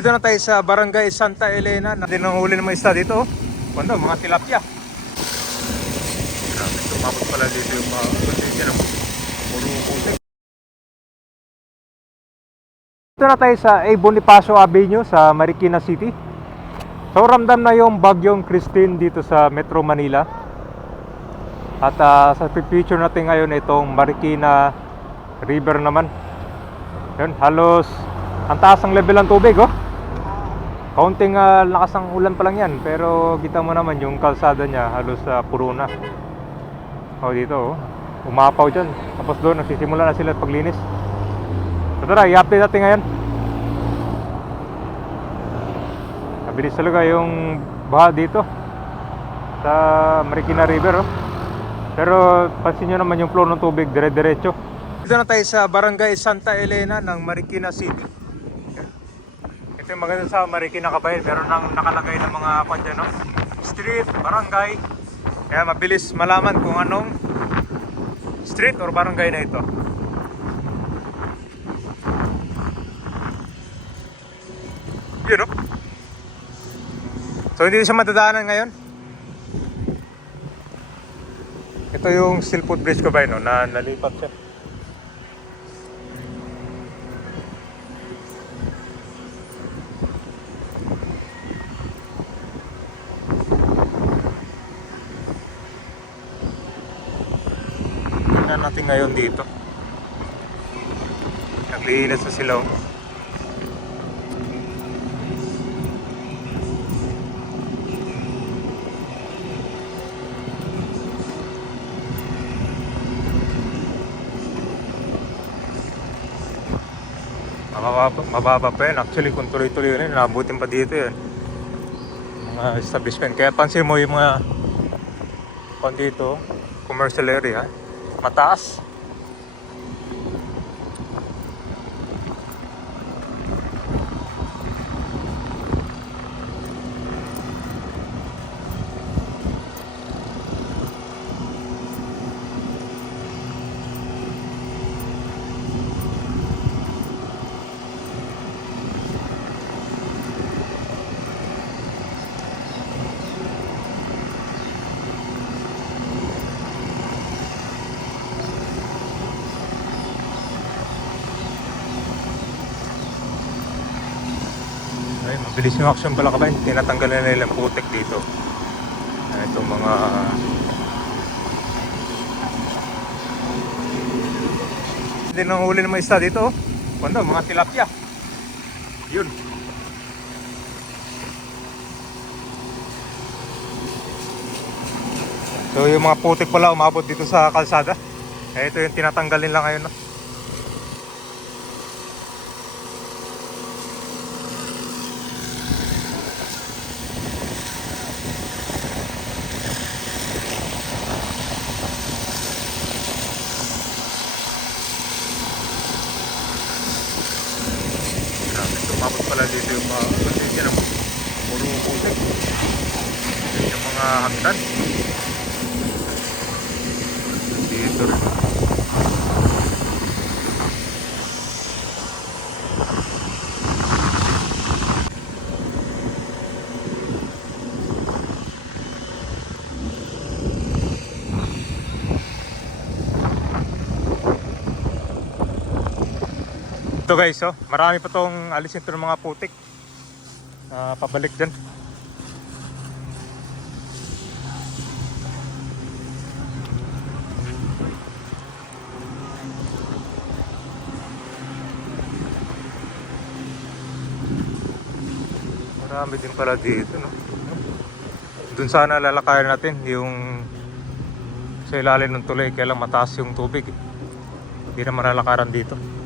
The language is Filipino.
Dito na tayo sa Barangay Santa Elena. Natin ang huli ng mga isda dito. Kundo, mga tilapia. Grabe, tumapot pala dito yung mga konsensya ng. Dito na tayo sa A. Bonifacio Avenue sa Marikina City. So ramdam na yung bagyong Christine dito sa Metro Manila. At ah, sa picture natin ngayon itong Marikina River naman. Yun, halos ang taas ng level ng tubig oh. Kaunting ah, lakas ng ulan pa lang yan pero kita mo naman yung kalsada niya halos ah, puro na. Oh dito oh. Umapaw dyan. Tapos doon nagsisimula na sila paglinis. So tara, i-update natin ngayon. Mabilis talaga yung baha dito sa Marikina River oh. Pero pansin nyo naman yung flow ng tubig dire-diretso. Dito na tayo sa Barangay Santa Elena ng Marikina City. Ito yung maganda sa Marikina Kabayan. Meron nang nakalagay ng mga kwan dyan, no? Street, barangay. Kaya mabilis malaman kung anong street or barangay na ito. Yun, no? So hindi siya matadaanan ngayon. Ito yung steel footbridge ko ba no? na nalipat siya. Tingnan natin ngayon dito. Naglihilas na sila. oh. Mababa, mababa pa yan. Actually, kung tuloy-tuloy yun, nabutin pa dito yan. Mga establishment. Kaya pansin mo yung mga kung dito, commercial area, mataas. Ay, mabilis yung action pala kabayan. Tinatanggal na nila yung putik dito. Itong mga... Hindi nang huli ng mga isda dito. oh. Kundo, mga tilapia. Yun. So yung mga putik pala umabot dito sa kalsada. Eh, ito yung tinatanggal nila ngayon. No? Grabe, tumabot pala dito yung mga konsensya ng puro putik. Yung mga hagdan. Dito rin. Ito guys, oh, marami pa tong alisin to ng mga putik. Ah, pabalik din. Marami din pala dito, no? Doon sana lalakayan natin yung sa ilalim ng tulay, kaya lang mataas yung tubig. eh. Hindi na malalakaran dito.